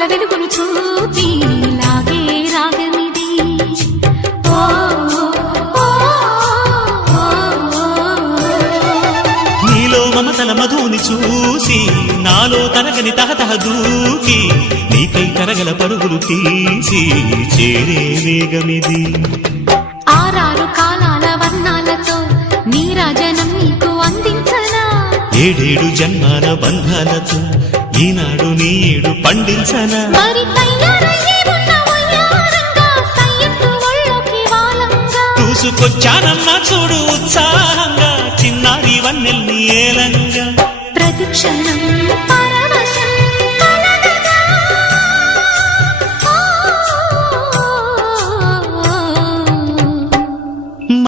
తలపుల వెలుగును చూపి లాగే రాగమిది. నీలో మమతల మధుని చూసి నాలో తరగని తహతహ దూకి నీకై తరగల పరుగులు తీసి చేరే వేగమిది. ఆరారు కాలాల వర్ణాలతో నీరాజనం నీకు అందించనా, ఏడేడు జన్మాల బంధాలతో ఈనాడు నీడు పండించనా. మరి తయారయ్యే ఉన్న వయ్యారంగా సయ్యత్తు ఒళ్ళోకి వాలంగా చూసుకొచ్చానమ్మా చూడు ఉత్సాహంగా చిన్నారి వన్నెల్ని ఏలంగా. ప్రతిక్షణం